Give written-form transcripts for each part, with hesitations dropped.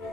I'm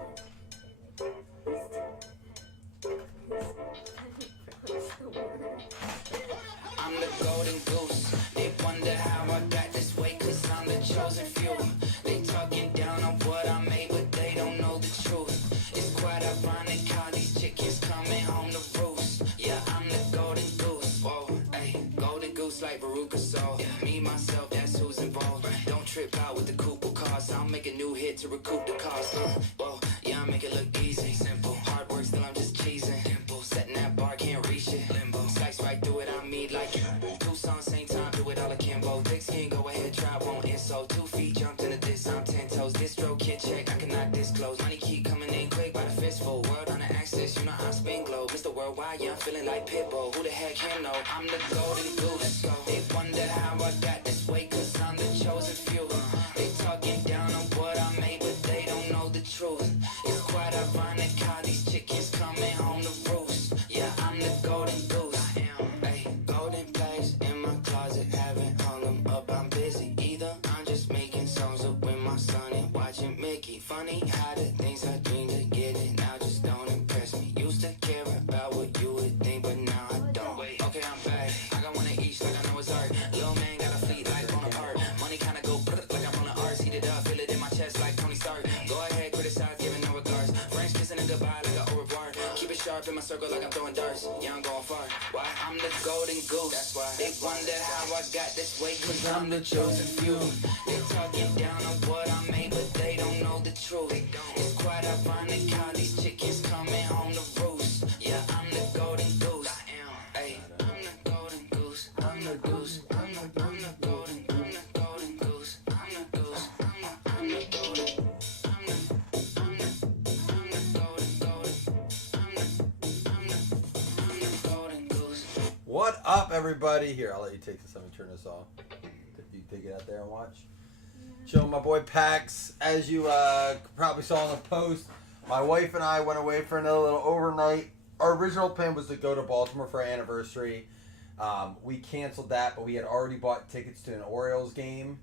the golden goose. They wonder how I got this way, cause I'm the chosen few. They talking down on what I made, but they don't know the truth. It's quite ironic how these chickens coming home to roost. Yeah, I'm the golden goose. Whoa, ayy, golden goose like Veruca Soul. Me, myself, that's who's involved. Don't trip out with the couple cost. I'll make a new hit to recoup the cost. Whoa, yeah, I make it look easy. Simple, hard work, still I'm just cheesing. Dimple, setting that bar, can't reach it. Limbo, slice right through it, I mean like two songs, same time, do it all akimbo. Thick skin, go ahead, try, won't insult. 2 feet, jumped into this, I'm 10 toes. Distro, kid check, I cannot disclose. Money keep coming in quick by the fistful. World on the axis, you know I spin globe. Mr. Worldwide, yeah, I'm feeling like Pitbull. Who the heck him know? I'm the golden goose. They wonder how I got this way, cause I'm the chosen few. They talking down on what I made, but they don't know the truth. It's quite ironic how these chickens coming home to roost. Yeah, I'm the golden goose. I am, ayy, golden plays in my closet, haven't hung them up, I'm busy. Either I'm just making songs up with my son and watching Mickey. Funny how the things I dreamed to get it now just don't impress me. Used to care about what you would think, but now I don't. Okay, I'm back. I got one of each like I know it's art. Lil' man got a fleet like Bonaparte. Money kinda go like I'm on the arts. Heat it up, feel it in my chest like Tony Stark. Go ahead, criticize, giving no regards. French kissing and goodbye like a au revoir. Keep it sharp in my circle like I'm throwing darts. Yeah, I'm going far. Why? I'm the golden goose. That's why they wonder how I got this way, cause I'm the chosen few. They talking down on what I made, but they don't know the truth. It's quite ironic how these chickens coming home to roost. Yeah, I'm the golden goose. I am. Ayy, I'm the golden goose. I'm the goose. I'm the golden. I'm the golden goose. I'm the goose. I'm the golden. I'm the golden goose. What up, everybody? Here, I'll let you take this. Let me turn this off. You take it out there and watch. Showing my boy Pax. As you probably saw in the post, my wife and I went away for another little overnight. Our original plan was to go to Baltimore for our anniversary. We canceled that, but we had already bought tickets to an Orioles game.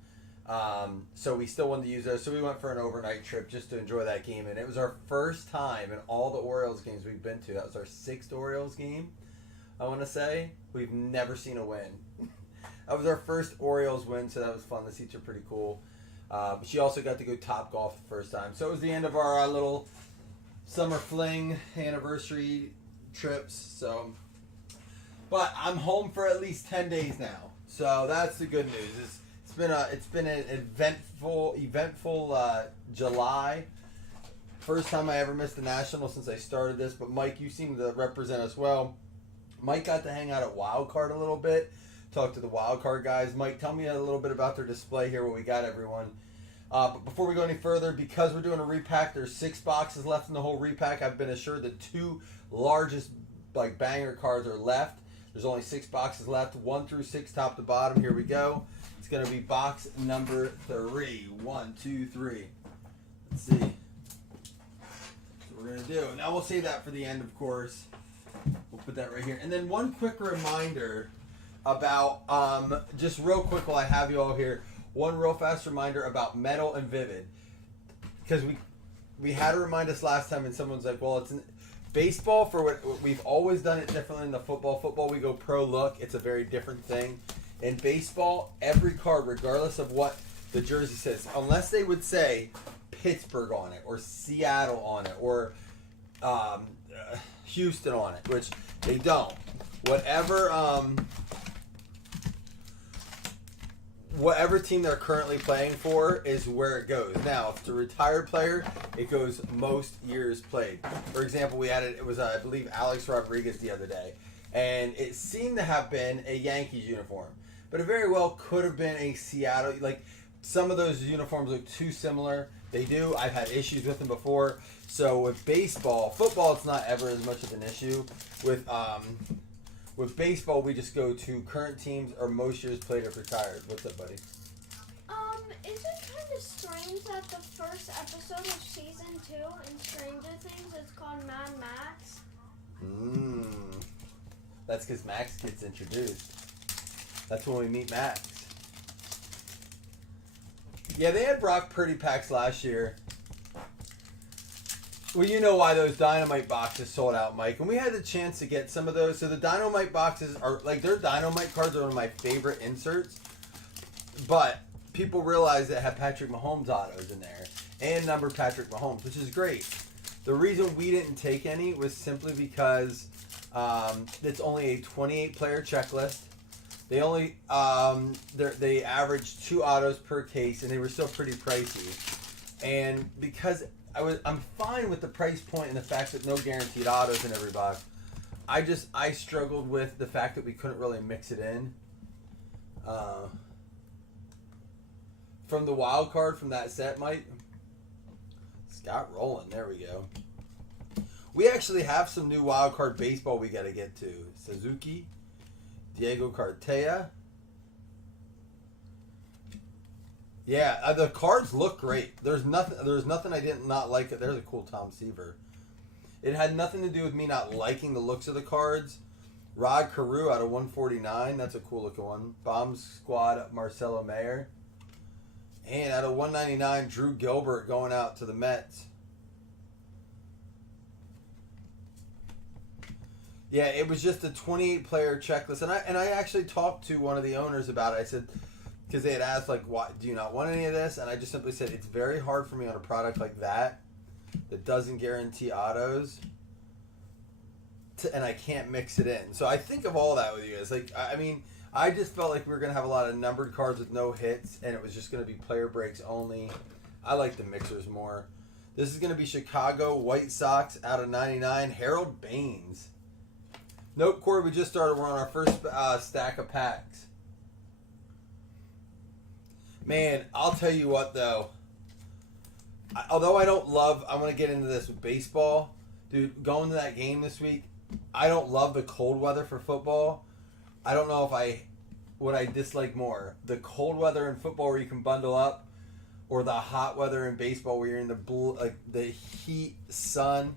So we still wanted to use those. So we went for an overnight trip just to enjoy that game. And it was our first time in all the Orioles games we've been to. That was our 6th Orioles game, I want to say. We've never seen a win. That was our first Orioles win, so that was fun. The seats are pretty cool. But she also got to go Top Golf the first time. So it was the end of our little summer fling anniversary trips. So, but I'm home for at least 10 days now. So that's the good news. It's been an eventful July. First time I ever missed the National since I started this. But Mike, you seem to represent us well. Mike got to hang out at Wildcard a little bit. Talk to the Wildcard guys. Mike, tell me a little bit about their display here, what we got, everyone. But before we go any further, because we're doing a repack, there's 6 boxes left in the whole repack. I've been assured the 2 largest banger cards are left. There's only 6 boxes left, 1 through 6, top to bottom. Here we go. It's going to be box number 3. 1, 2, 3. Let's see. That's what we're going to do. Now we'll save that for the end, of course. We'll put that right here. And then one quick reminder about, just real quick while I have you all here, one real fast reminder about Metal and Vivid. Because we had to remind us last time and someone's like, well, it's in baseball, for what we've always done it differently than the football. Football, we go pro look. It's a very different thing. In baseball, every card, regardless of what the jersey says, unless they would say Pittsburgh on it or Seattle on it or Houston on it, which they don't. Whatever team they're currently playing for is where it goes. Now, if it's a retired player, it goes most years played. For example, it was I believe Alex Rodriguez the other day, and it seemed to have been a Yankees uniform, but it very well could have been a Seattle. Like, some of those uniforms look too similar. They do. I've had issues with them before. So with football, it's not ever as much of an issue. With baseball, we just go to current teams or most years played if retired. What's up, buddy? Is it kind of strange that the first episode of season 2 in Stranger Things is called Mad Max? That's because Max gets introduced. That's when we meet Max. Yeah, they had Brock Purdy packs last year. Well, you know why those Dynamite boxes sold out, Mike. And we had the chance to get some of those. So the Dynamite boxes are, like, their Dynamite cards are one of my favorite inserts. But people realize that have Patrick Mahomes autos in there. And numbered Patrick Mahomes, which is great. The reason we didn't take any was simply because it's only a 28-player checklist. They only, they averaged 2 autos per case, and they were still pretty pricey. And because I'm fine with the price point and the fact that no guaranteed autos in every box. I struggled with the fact that we couldn't really mix it in. From the wild card from that set, Mike. Scott Rowland, there we go. We actually have some new wild card baseball we got to get to. Suzuki, Diego Cartaya. Yeah, the cards look great. There's nothing I did not like. There's a cool Tom Seaver. It had nothing to do with me not liking the looks of the cards. Rod Carew out of 149. That's a cool looking one. Bomb Squad Marcelo Mayer. And out of 199, Drew Gilbert going out to the Mets. Yeah, it was just a 28-player checklist, and I actually talked to one of the owners about it. I said, because they had asked, like, why do you not want any of this? And I just simply said, it's very hard for me on a product like that doesn't guarantee autos, and I can't mix it in. So I think of all that with you guys. Like, I mean, I just felt like we were going to have a lot of numbered cards with no hits, and it was just going to be player breaks only. I like the mixers more. This is going to be Chicago White Sox out of 99, Harold Baines. Nope, Corey, we just started. We're on our first stack of packs. Man, I'll tell you what, though. Although I want to get into this with baseball. Dude, going to that game this week, I don't love the cold weather for football. I don't know what I dislike more. The cold weather in football where you can bundle up, or the hot weather in baseball where you're in the heat, sun.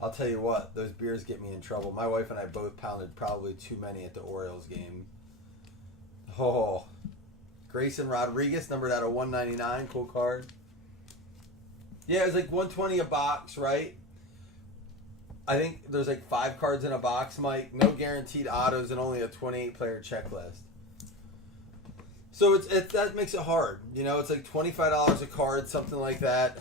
I'll tell you what, those beers get me in trouble. My wife and I both pounded probably too many at the Orioles game. Oh, Grayson Rodriguez, numbered out of 199, cool card. Yeah, it was like 120 a box, right? I think there's like 5 cards in a box, Mike. No guaranteed autos and only a 28-player checklist. So that makes it hard. You know, it's like $25 a card, something like that.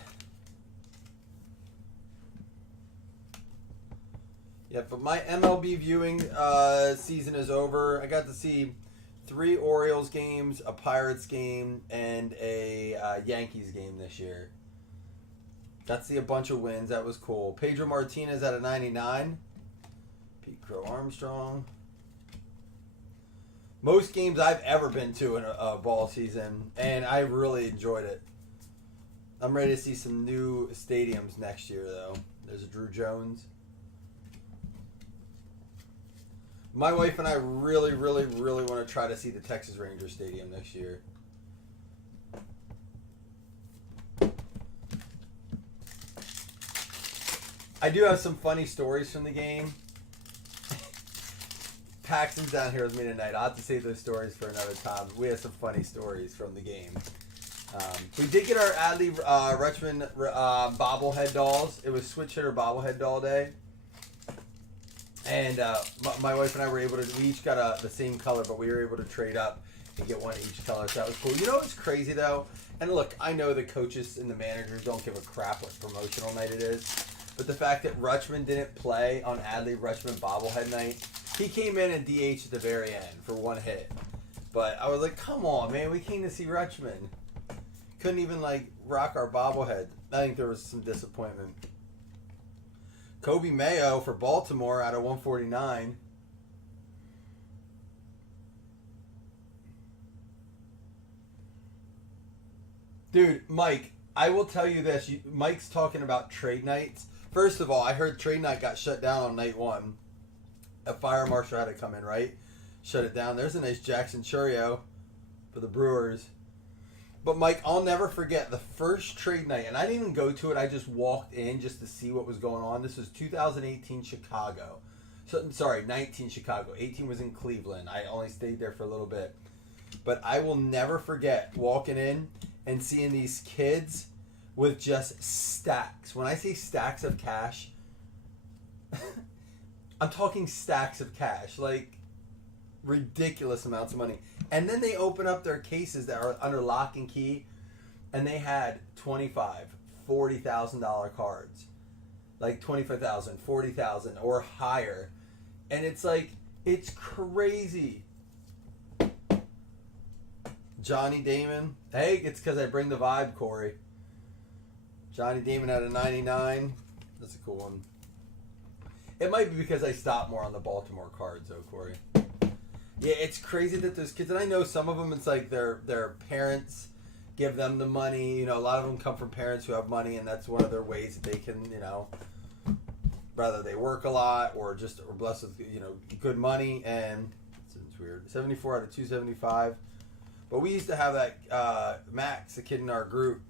Yeah, but my MLB viewing season is over. I got to see 3 Orioles games, a Pirates game, and a Yankees game this year. Got to see a bunch of wins. That was cool. Pedro Martinez out of 99. Pete Crow Armstrong. Most games I've ever been to in a ball season, and I really enjoyed it. I'm ready to see some new stadiums next year, though. There's a Drew Jones. My wife and I really, really, really want to try to see the Texas Rangers Stadium next year. I do have some funny stories from the game. Paxton's down here with me tonight. I'll have to save those stories for another time. We have some funny stories from the game. We did get our Adley Rutschman bobblehead dolls. It was switch hitter bobblehead doll day. And my wife and I were able to, we each got the same color, but we were able to trade up and get one each color. So that was cool. You know what's crazy, though? And look, I know the coaches and the managers don't give a crap what promotional night it is. But the fact that Rutschman didn't play on Adley Rutschman bobblehead night, he came in and DH at the very end for 1 hit. But I was like, come on, man, we came to see Rutschman. Couldn't even, like, rock our bobblehead. I think there was some disappointment. Kobe Mayo for Baltimore out of 149. Dude, Mike, I will tell you this. Mike's talking about trade nights. First of all, I heard trade night got shut down on night 1. A fire marshal had to come in, right? Shut it down. There's a nice Jackson Churio for the Brewers. But, Mike, I'll never forget the first trade night. And I didn't even go to it. I just walked in just to see what was going on. This was 2018 Chicago. Sorry, 19 Chicago. 18 was in Cleveland. I only stayed there for a little bit. But I will never forget walking in and seeing these kids with just stacks. When I say stacks of cash, I'm talking stacks of cash, like ridiculous amounts of money. And then they open up their cases that are under lock and key, and they had $25,000, $40,000 cards, like 25,000, 40,000 or higher, and it's like it's crazy. Johnny Damon, hey, it's because I bring the vibe, Corey. Johnny Damon had a 99. That's a cool one. It might be because I stopped more on the Baltimore cards, though, Corey. Yeah, it's crazy that those kids, and I know some of them, it's like their parents give them the money. You know, a lot of them come from parents who have money, and that's one of their ways that they can, you know, whether they work a lot or just are blessed with, you know, good money. And it's weird. 74 out of 275. But we used to have that Max, a kid in our group,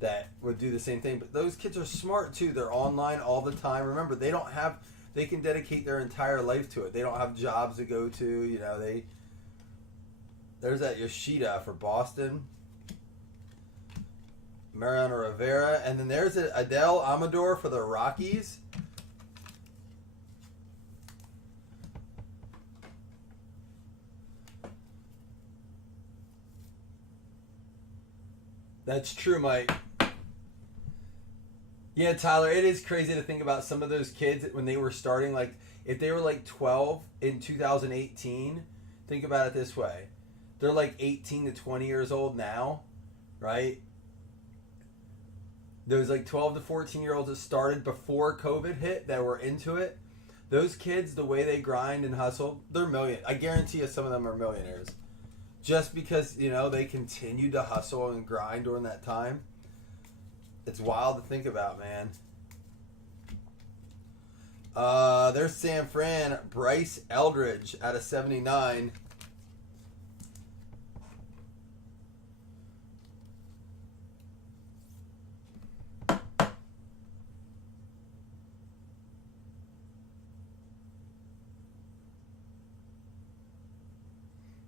that would do the same thing. But those kids are smart too. They're online all the time. Remember, they can dedicate their entire life to it. They don't have jobs to go to. You know, there's that Yoshida for Boston. Mariano Rivera. And then there's Adele Amador for the Rockies. That's true, Mike. Yeah, Tyler, it is crazy to think about some of those kids when they were starting, like, if they were like 12 in 2018, think about it this way. They're like 18 to 20 years old now, right? Those like 12 to 14-year-olds that started before COVID hit that were into it. Those kids, the way they grind and hustle, they're million. I guarantee you some of them are millionaires. Just because, you know, they continued to hustle and grind during that time. It's wild to think about, man. There's San Fran. Bryce Eldridge out of 79.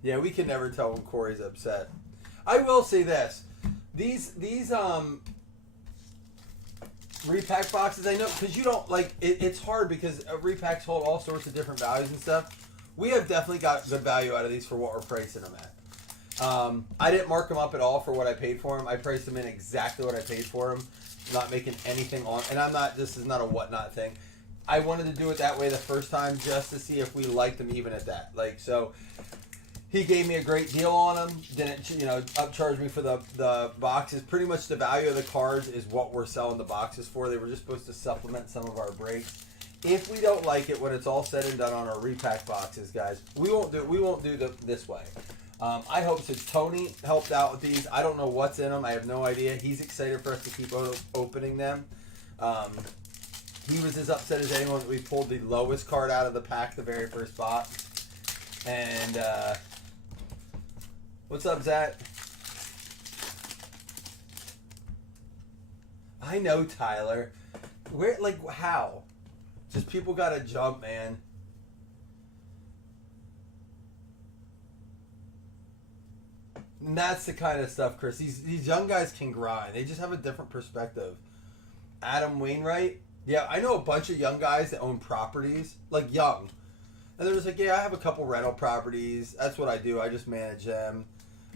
Yeah, we can never tell when Corey's upset. I will say this. These repack boxes, I know, because you don't, like, it's hard because repacks hold all sorts of different values and stuff. We have definitely got good value out of these for what we're pricing them at. I didn't mark them up at all for what I paid for them. I priced them in exactly what I paid for them. Not making anything on, and this is not a whatnot thing. I wanted to do it that way the first time just to see if we liked them even at that. Like, so he gave me a great deal on them. Didn't, you know, upcharge me for the boxes. Pretty much the value of the cards is what we're selling the boxes for. They were just supposed to supplement some of our breaks. If we don't like it when it's all said and done on our repack boxes, guys, we won't do this way. I hope so. Tony helped out with these. I don't know what's in them. I have no idea. He's excited for us to keep opening them. He was as upset as anyone that we pulled the lowest card out of the pack, the very first box. And what's up, Zach? I know, Tyler. Where, like, how? Just people gotta jump, man. And that's the kind of stuff, Chris. These young guys can grind. They just have a different perspective. Adam Wainwright. Yeah, I know a bunch of young guys that own properties, like young. And they're just like, yeah, I have a couple rental properties. That's what I do. I just manage them.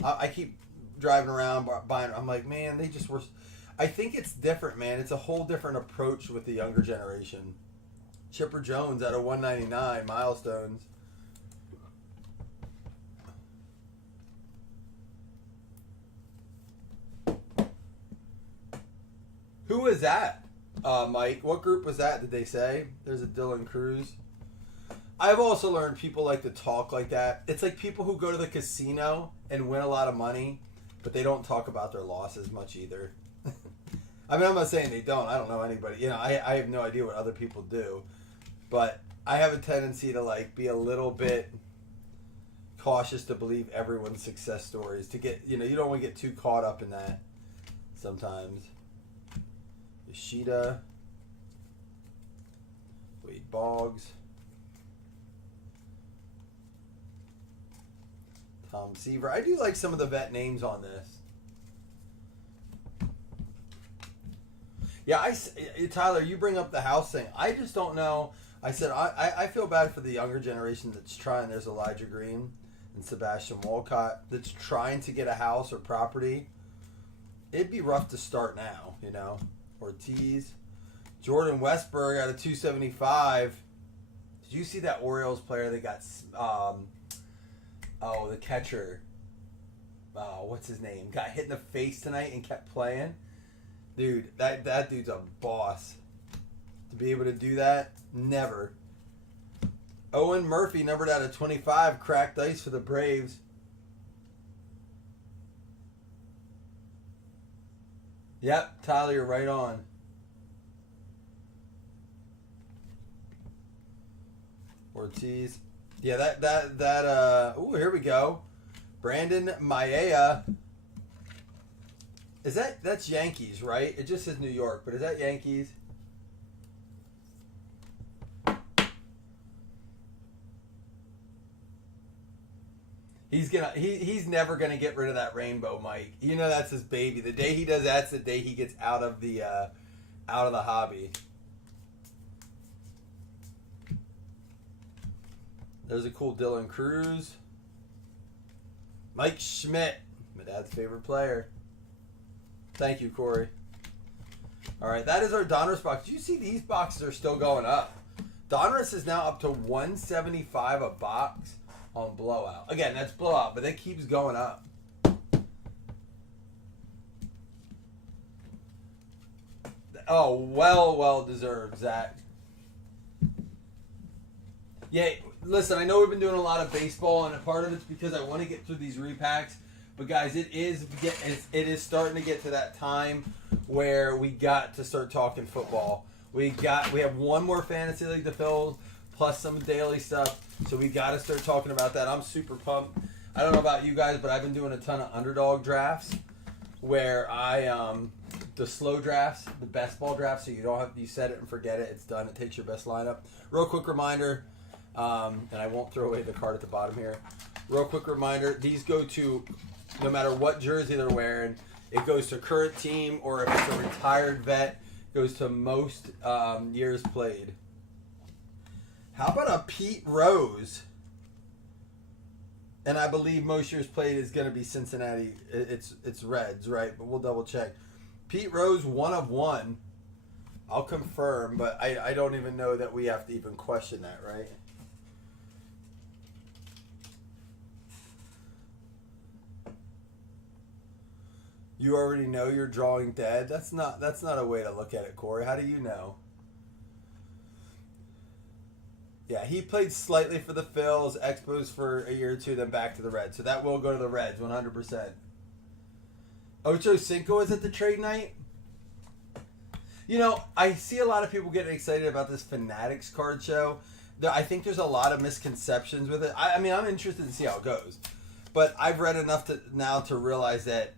I keep driving around buying. I'm like, man, they just were. I think it's different, man. It's a whole different approach with the younger generation. Chipper Jones out of 199 milestones. Who was that, Mike? What group was that? Did they say? There's a Dylan Cruz. I've also learned people like to talk like that. It's like people who go to the casino and win a lot of money, but they don't talk about their losses much either. I mean, I'm not saying they don't. I don't know anybody. You know, I have no idea what other people do. But I have a tendency to, like, be a little bit cautious to believe everyone's success stories. To get, you know, you don't want to get too caught up in that sometimes. Yoshida. Wade Boggs. Tom Seaver. I do like some of the vet names on this. Yeah, Tyler, you bring up the house thing. I just don't know. I said I feel bad for the younger generation that's trying. There's Elijah Green and Sebastian Walcott that's trying to get a house or property. It'd be rough to start now, you know. Ortiz, Jordan Westberg out of 275. Did you see that Orioles player that got the catcher? What's his name? Got hit in the face tonight and kept playing. Dude, that dude's a boss. To be able to do that, never. Owen Murphy, numbered out of 25, cracked ice for the Braves. Yep, Tyler, you're right on. Ortiz. Yeah, ooh, here we go. Brandon Maia. That's Yankees, right? It just says New York, but is that Yankees? He's never gonna get rid of that rainbow, Mike. You know that's his baby. The day he does that's the day he gets out of the hobby. There's a cool Dylan Cruz. Mike Schmidt, my dad's favorite player. Thank you, Corey. All right, that is our Donruss box. You see these boxes are still going up. Donruss is now up to $175 a box on Blowout. Again, that's Blowout, but that keeps going up. Oh, well deserved, Zach. Yeah, listen, I know we've been doing a lot of baseball, and a part of it's because I want to get through these repacks. But guys, it is starting to get to that time where we got to start talking football. We have one more fantasy league to fill, plus some daily stuff. So we got to start talking about that. I'm super pumped. I don't know about you guys, but I've been doing a ton of underdog drafts, where the slow drafts, the best ball drafts. So you set it and forget it. It's done. It takes your best lineup. Real quick reminder, and I won't throw away the card at the bottom here. Real quick reminder: these go to. No matter what jersey they're wearing, it goes to current team, or if it's a retired vet, it goes to most years played. How about a Pete Rose? And I believe most years played is going to be Cincinnati. It's Reds, right? But we'll double check. Pete Rose, 1/1. I'll confirm, but I don't even know that we have to even question that, right? You already know you're drawing dead. That's not a way to look at it, Corey. How do you know? Yeah, he played slightly for the Phils, Expos for a year or two, then back to the Reds. So that will go to the Reds, 100%. Ocho Cinco is at the trade night. You know, I see a lot of people getting excited about this Fanatics card show. I think there's a lot of misconceptions with it. I mean, I'm interested to see how it goes. But I've read enough now to realize that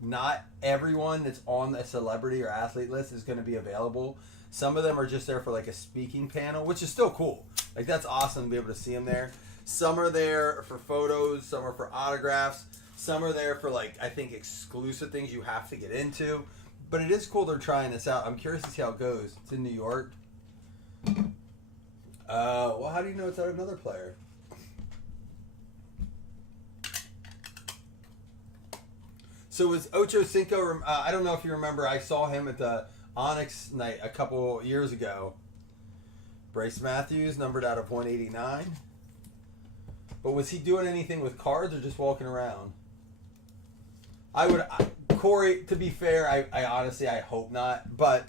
not everyone that's on a celebrity or athlete list is going to be available. Some of them are just there for like a speaking panel, which is still cool. Like, that's awesome to be able to see them there. Some are there for photos. Some are for autographs. Some are there for, like, I think exclusive things you have to get into. But it is cool they're trying this out. I'm curious to see how it goes. It's in New York. Well, how do you know it's out another player? So was Ocho Cinco, I don't know if you remember, I saw him at the Onyx night a couple years ago. Bryce Matthews, numbered out of 189. But was he doing anything with cards or just walking around? Corey, to be fair, I honestly, I hope not. But,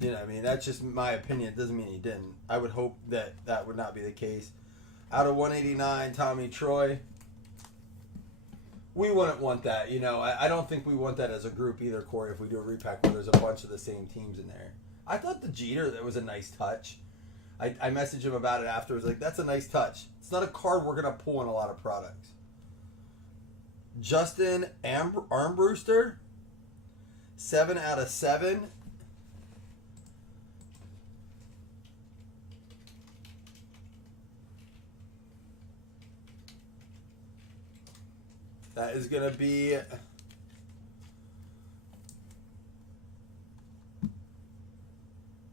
you know, I mean, that's just my opinion. It doesn't mean he didn't. I would hope that would not be the case. Out of 189, Tommy Troy. We wouldn't want that, you know. I don't think we want that as a group either, Corey, if we do a repack where there's a bunch of the same teams in there. I thought the Jeter, that was a nice touch. I messaged him about it afterwards, like, that's a nice touch. It's not a card we're going to pull in a lot of products. Justin Armbruster, 7 out of 7. That is going to be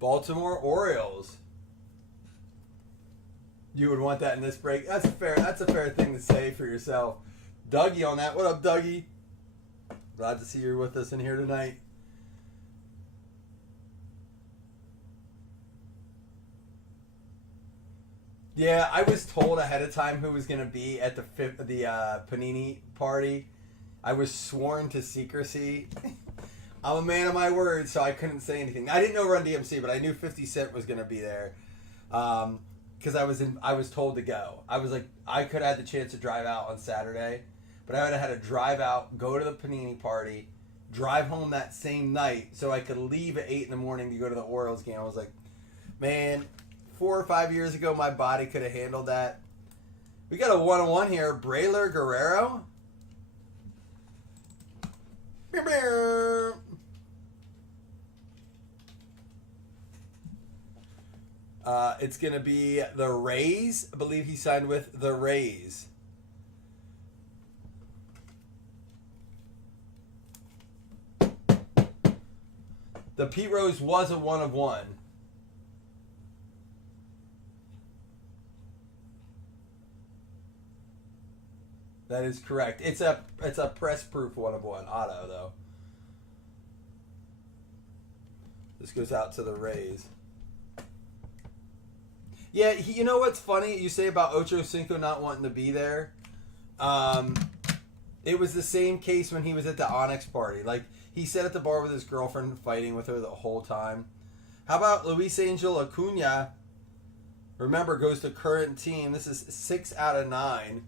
Baltimore Orioles. You would want that in this break. That's a fair thing to say for yourself. Dougie on that. What up, Dougie? Glad to see you're with us in here tonight. Yeah, I was told ahead of time who was going to be at the Panini party. I was sworn to secrecy. I'm a man of my word, so I couldn't say anything. I didn't know Run DMC, but I knew 50 Cent was going to be there. Because I was told to go. I was like, I could have had the chance to drive out on Saturday, but I would have had to drive out, go to the Panini party, drive home that same night, so I could leave at 8 in the morning to go to the Orioles game. I was like, man, 4 or 5 years ago, my body could have handled that. We got a 1-on-1 here. Braylor Guerrero. It's going to be the Rays. I believe he signed with the Rays. The Pete Rose was a 1-of-1. That is correct. It's a press proof 1-of-1 auto though. This goes out to the Rays. Yeah, you know what's funny? You say about Ocho Cinco not wanting to be there. It was the same case when he was at the Onyx party. Like, he sat at the bar with his girlfriend, fighting with her the whole time. How about Luis Angel Acuna? Remember, goes to current team. This is 6 out of 9.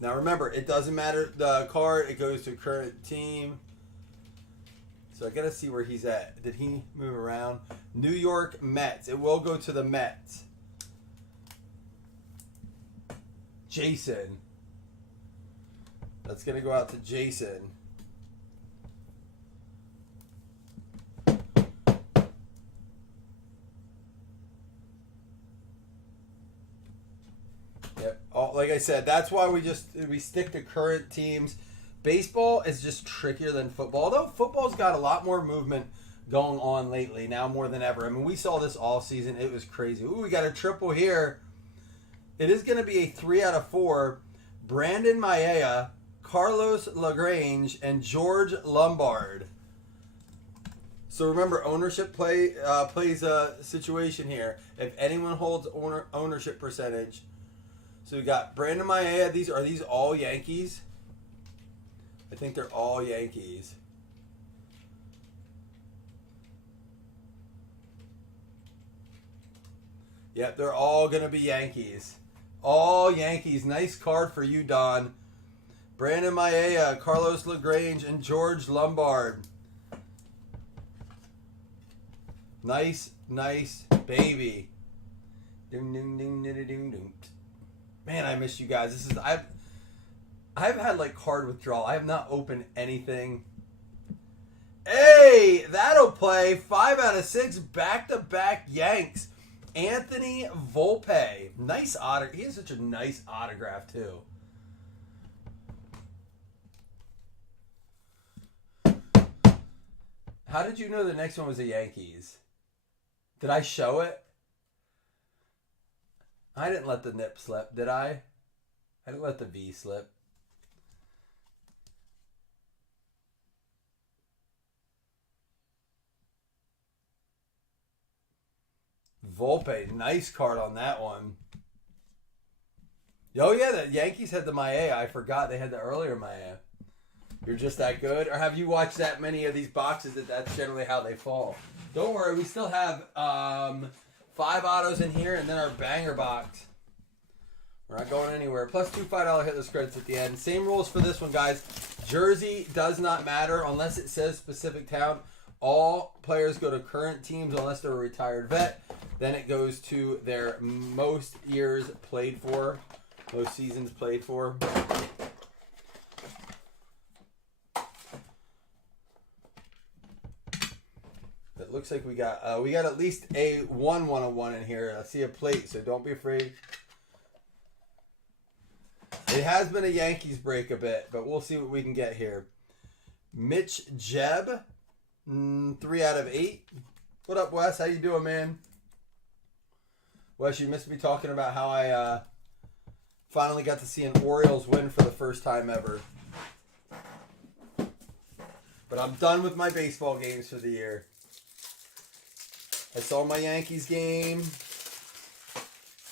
Now remember, it doesn't matter the card. It goes to current team. So I got to see where he's at. Did he move around? New York Mets. It will go to the Mets. Jason. That's going to go out to Jason. Yep. Like I said, that's why we stick to current teams. Baseball is just trickier than football. Although football's got a lot more movement going on lately, now more than ever. I mean, we saw this all season. It was crazy. Ooh, we got a triple here. It is going to be a 3 out of 4. Brandon Maia, Carlos LaGrange, and George Lombard. So remember, ownership plays a situation here. If anyone holds ownership percentage. So we got Brandon Maia. Are these all Yankees? I think they're all Yankees. Yep, they're all going to be Yankees. All Yankees. Nice card for you, Don. Brandon Maia, Carlos LaGrange, and George Lombard. Nice baby. Ding, ding, ding, ding, ding, ding. Man, I miss you guys. I've had like card withdrawal. I have not opened anything. Hey, that'll play. 5 out of 6 back-to-back Yanks. Anthony Volpe. Nice autograph. He has such a nice autograph too. How did you know the next one was the Yankees? Did I show it? I didn't let the nip slip, did I? I didn't let the V slip. Volpe, nice card on that one. Oh yeah, the Yankees had the Maia. I forgot they had the earlier Maia. You're just that good? Or have you watched that many of these boxes that's generally how they fall? Don't worry, we still have 5 autos in here and then our banger box. We're not going anywhere. Plus 2 $5 hitless credits at the end. Same rules for this one, guys. Jersey does not matter unless it says specific town. All players go to current teams unless they're a retired vet. Then it goes to their most years played for, most seasons played for. It looks like we got at least a 1-1-1 in here. I see a plate, so don't be afraid. It has been a Yankees break a bit, but we'll see what we can get here. Mitch Jeb, 3 out of 8. What up, Wes? How you doing, man? Wes, you missed me talking about how I finally got to see an Orioles win for the first time ever. But I'm done with my baseball games for the year. I saw my Yankees game.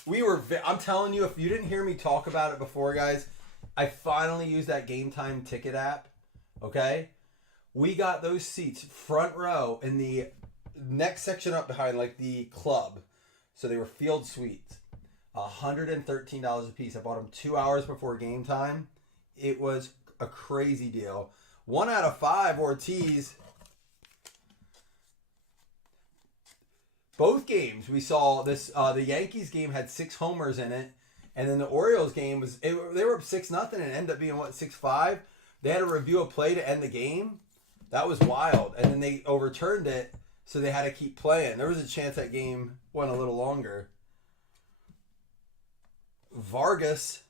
I'm telling you, if you didn't hear me talk about it before, guys, I finally used that Game Time ticket app. Okay? We got those seats front row in the next section up behind, like the club. So they were field suites. $113 a piece. I bought them 2 hours before game time. It was a crazy deal. 1 out of 5 Ortiz. Both games we saw this. The Yankees game had 6 homers in it, and then the Orioles game they were up 6-0 and it ended up being 6-5. They had to review a play to end the game. That was wild, and then they overturned it, so they had to keep playing. There was a chance that game went a little longer. Vargas,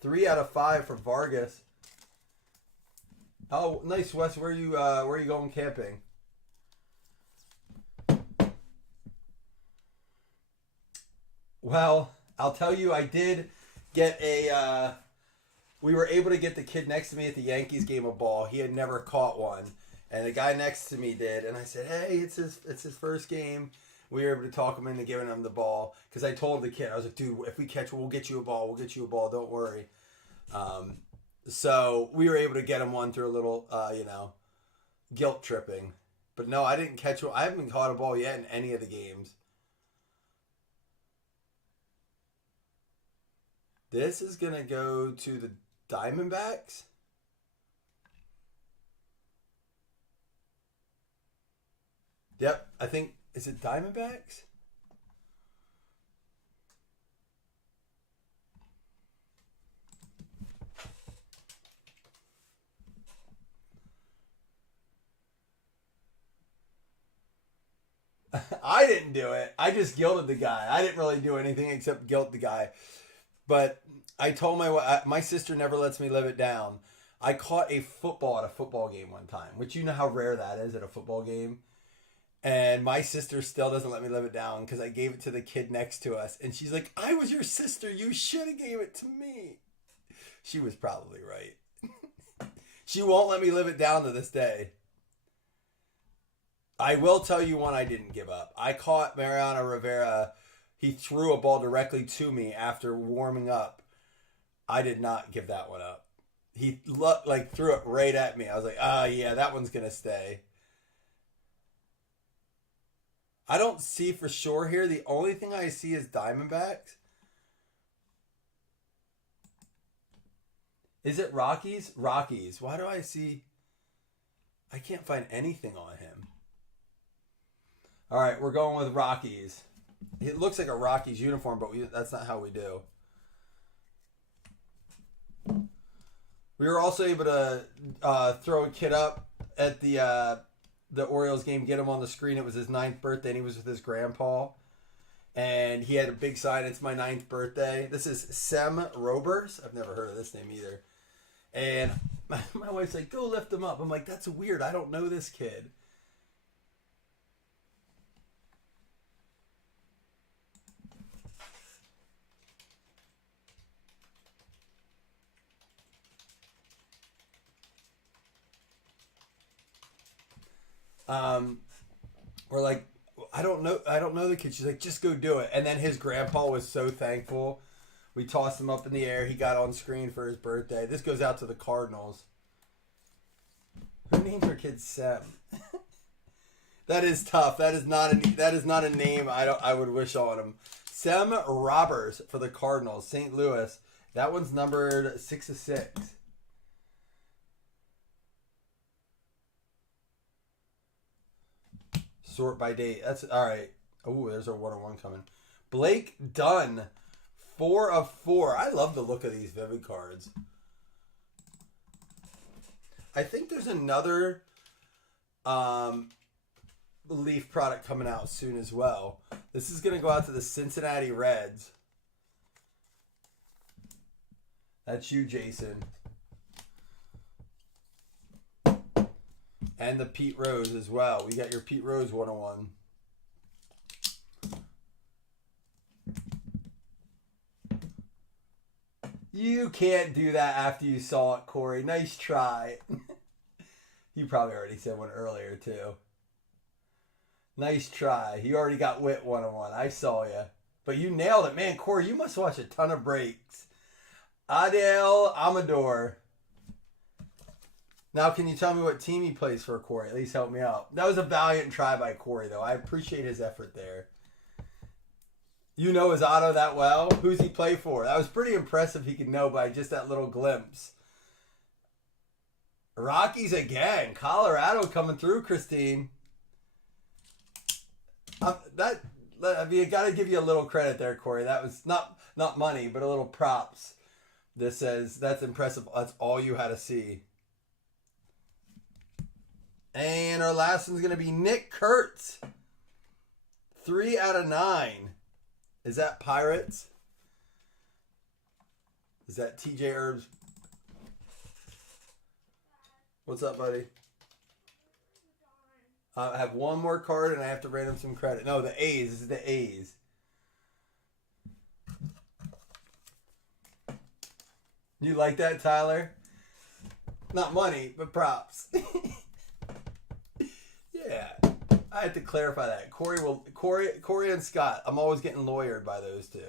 3 out of 5 for Vargas. Oh, nice, Wes. Where are you going camping? Well, I'll tell you, I did get we were able to get the kid next to me at the Yankees game a ball. He had never caught one, and the guy next to me did. And I said, "Hey, it's his first game." We were able to talk him into giving him the ball because I told the kid, I was like, "Dude, if we catch one, we'll get you a ball. We'll get you a ball. Don't worry." So we were able to get him one through a little, guilt tripping. But no, I didn't catch one. I haven't caught a ball yet in any of the games. This is going to go to the Diamondbacks. Yep, I think, is it Diamondbacks? I didn't do it. I just guilted the guy. I didn't really do anything except guilt the guy. But I told my sister never lets me live it down. I caught a football at a football game one time, which you know how rare that is at a football game. And my sister still doesn't let me live it down because I gave it to the kid next to us. And she's like, "I was your sister. You should have gave it to me." She was probably right. She won't let me live it down to this day. I will tell you one I didn't give up. I caught Mariano Rivera. He threw a ball directly to me after warming up. I did not give that one up. He threw it right at me. I was like, yeah, that one's going to stay. I don't see for sure here. The only thing I see is Diamondbacks. Is it Rockies? Rockies. Why do I see... I can't find anything on him. All right, we're going with Rockies. It looks like a Rockies uniform, but that's not how we do. We were also able to throw a kid up at the Orioles game, get him on the screen. It was his 9th birthday, and he was with his grandpa. And he had a big sign, "It's my 9th birthday." This is Sem Robers. I've never heard of this name either. And my wife's like, "Go lift him up." I'm like, "That's weird. I don't know this kid." We're like, I don't know the kid. She's like, "Just go do it." And then his grandpa was so thankful. We tossed him up in the air. He got on screen for his birthday. This goes out to the Cardinals. Who named their kid Sem? That is tough. That is not a name I would wish on him. Sem Robbers for the Cardinals, St. Louis. That one's numbered 6/6. Sort by date. That's all right. Oh, there's our 101 coming. Blake Dunn, 4/4. I love the look of these Vivid cards. I think there's another Leaf product coming out soon as well. This is going to go out to the Cincinnati Reds. That's you, Jason. And the Pete Rose as well. We got your Pete Rose 101. You can't do that after you saw it, Corey. Nice try. You probably already said one earlier, too. Nice try. You already got wit 1-on-1. I saw you. But you nailed it. Man, Corey, you must watch a ton of breaks. Adel Amador. Now, can you tell me what team he plays for, Corey? At least help me out. That was a valiant try by Corey, though. I appreciate his effort there. You know his auto that well? Who's he play for? That was pretty impressive he could know by just that little glimpse. Rockies again. Colorado coming through, Christine. I mean, I got to give you a little credit there, Corey. That was not money, but a little props. This says, that's impressive. That's all you had to see. And our last one's going to be Nick Kurtz. 3 out of 9. Is that Pirates? Is that TJ Herbs? What's up, buddy? I have one more card and I have to rate him some credit. No, the A's. This is the A's. You like that, Tyler? Not money, but props. Yeah. I had to clarify that. Corey and Scott. I'm always getting lawyered by those two.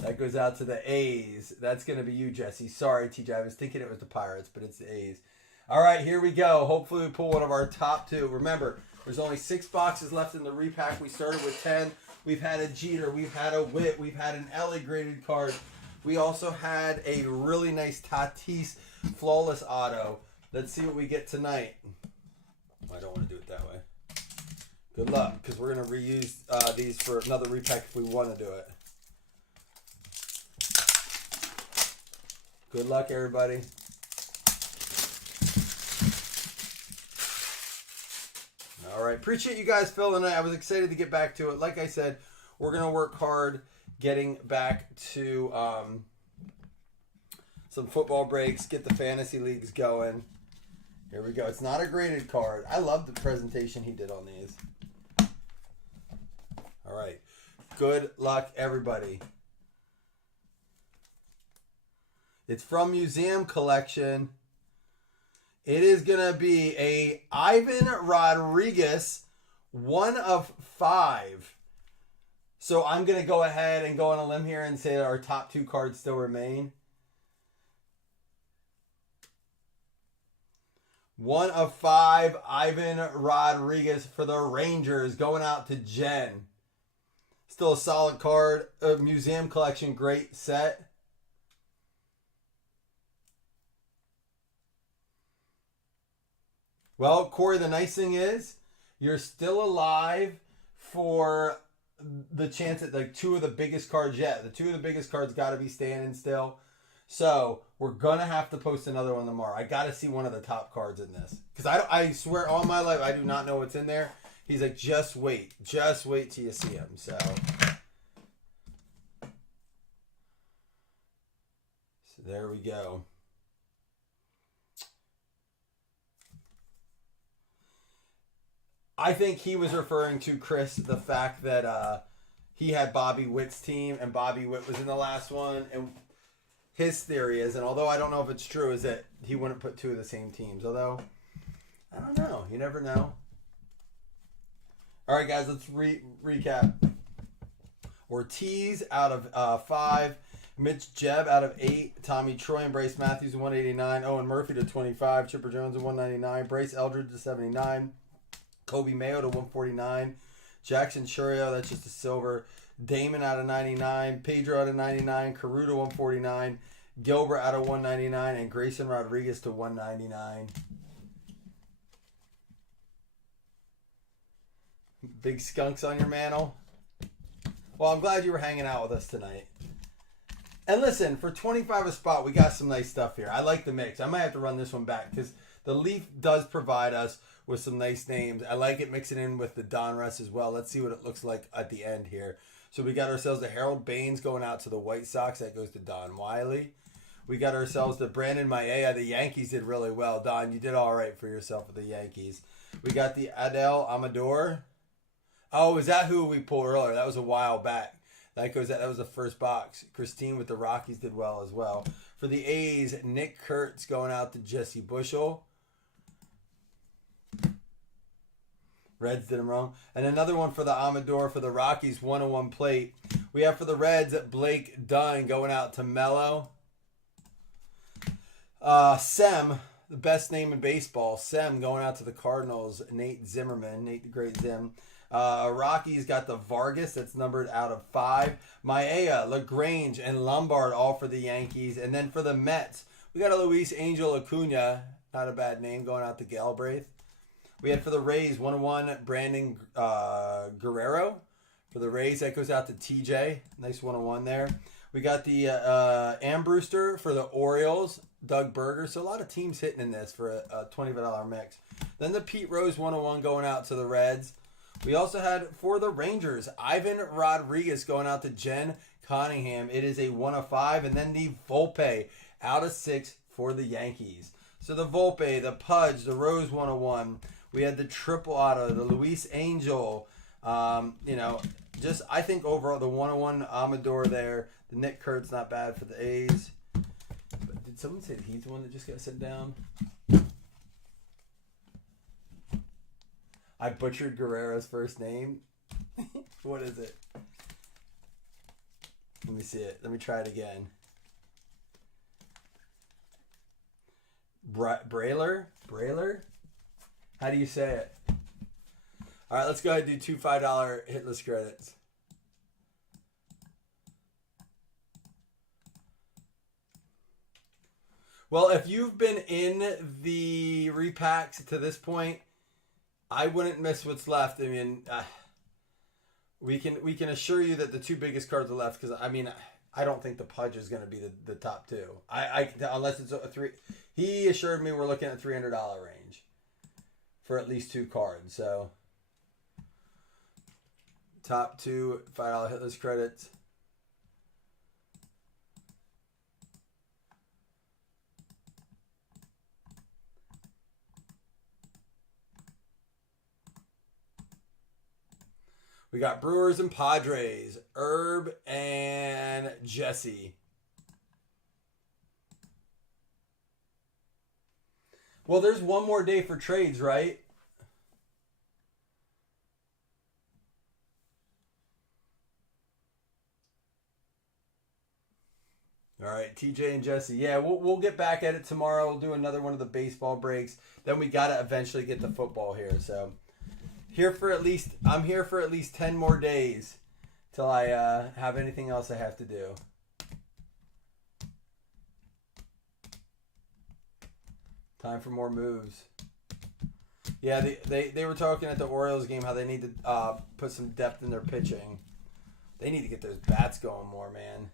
That goes out to the A's. That's going to be you, Jesse. Sorry, TJ. I was thinking it was the Pirates, but it's the A's. All right, here we go. Hopefully we pull one of our top 2. Remember, there's only 6 boxes left in the repack. We started with 10. We've had a Jeter. We've had a Witt. We've had an Ellie graded card. We also had a really nice Tatis flawless auto. Let's see what we get tonight. I don't want to do it that way. Good luck, because we're going to reuse these for another repack if we want to do it. Good luck, everybody. All right. Appreciate you guys filling it. I was excited to get back to it. Like I said, we're going to work hard getting back to some football breaks, get the fantasy leagues going. Here we go. It's not a graded card. I love the presentation he did on these. All right. Good luck, everybody. It's from Museum Collection. It is going to be a Ivan Rodriguez 1 of 5. So I'm going to go ahead and go on a limb here and say that our top 2 cards still remain. 1 of 5, Ivan Rodriguez for the Rangers, going out to Jen. Still a solid card. Museum Collection, great set. Well, Corey, the nice thing is you're still alive for the chance at like 2 of the biggest cards yet. The 2 of the biggest cards got to be standing still. So we're going to have to post another one tomorrow. I got to see one of the top cards in this. Because I swear all my life I do not know what's in there. He's like, just wait. Just wait till you see him. So there we go. I think he was referring to, Chris, the fact that he had Bobby Witt's team and Bobby Witt was in the last one. And his theory is, and although I don't know if it's true, is that he wouldn't put 2 of the same teams. Although, I don't know. You never know. All right, guys, let's recap. Ortiz out of 5. Mitch Jebb out of 8. Tommy Troy and Bryce Matthews 189. Owen Murphy to 25. Chipper Jones to 199. Bryce Eldridge to 79. Kobe Mayo to 149. Jackson Churio, that's just a silver. Damon out of 99. Pedro out of 99. Carew to 149. Gilbert out of 199. And Grayson Rodriguez to 199. Big skunks on your mantle. Well, I'm glad you were hanging out with us tonight. And listen, for 25 a spot, we got some nice stuff here. I like the mix. I might have to run this one back because the Leaf does provide us with some nice names. I like it mixing in with the Donruss as well. Let's see what it looks like at the end here. So we got ourselves the Harold Baines going out to the White Sox. That goes to Don Wiley. We got ourselves the Brandon Maia. The Yankees did really well. Don, you did all right for yourself with the Yankees. We got the Adel Amador. Oh, is that who we pulled earlier? That was a while back. That goes out. That was the first box. Christine with the Rockies did well as well. For the A's, Nick Kurtz going out to Jesse Bushel. Reds did him wrong. And another one for the Amador for the Rockies, 101 plate. We have for the Reds, Blake Dunn going out to Mello. Sem, the best name in baseball. Sem going out to the Cardinals, Nate Zimmerman. Nate the Great Zim. Rockies got the Vargas, that's numbered out of 5. Maea, LaGrange, and Lombard all for the Yankees. And then for the Mets, we got a Luis Angel Acuna, not a bad name, going out to Galbraith. We had for the Rays, 101, Brandon Guerrero. For the Rays, that goes out to TJ. Nice 101 there. We got the Ambrewster for the Orioles, Doug Berger. So a lot of teams hitting in this for a $25 mix. Then the Pete Rose 101 going out to the Reds. We also had for the Rangers, Ivan Rodriguez going out to Jen Cunningham. It is a 1 of 5. And then the Volpe out of 6 for the Yankees. So the Volpe, the Pudge, the Rose 101. We had the triple auto, the Luis Angel. Just I think overall the 101 Amador there. The Nick Kurtz not bad for the A's. But did someone say that he's the one that just got sent down? I butchered Guerrero's first name. What is it? Let me see it. Let me try it again. Brailer? How do you say it? All right, let's go ahead and do 2 $5 hitless credits. Well, if you've been in the repacks to this point, I wouldn't miss what's left. I mean, we can assure you that the 2 biggest cards are left because I don't think the Pudge is going to be the top 2. Unless it's a 3. He assured me we're looking at $300 range for at least 2 cards. So top 2 $5 hitless credits. We got Brewers and Padres, Herb and Jesse. Well, there's one more day for trades, right? All right, TJ and Jesse. Yeah, we'll get back at it tomorrow. We'll do another one of the baseball breaks. Then we got to eventually get to football here. So I'm here for at least 10 more days till I have anything else I have to do. Time for more moves. Yeah, they were talking at the Orioles game how they need to put some depth in their pitching. They need to get those bats going more, man.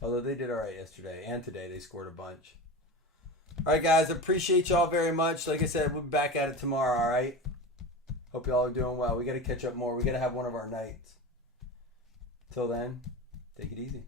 Although they did all right yesterday and today, they scored a bunch. All right, guys, appreciate y'all very much. Like I said, we'll be back at it tomorrow, all right? Hope y'all are doing well. We got to catch up more. We got to have one of our nights. Till then, take it easy.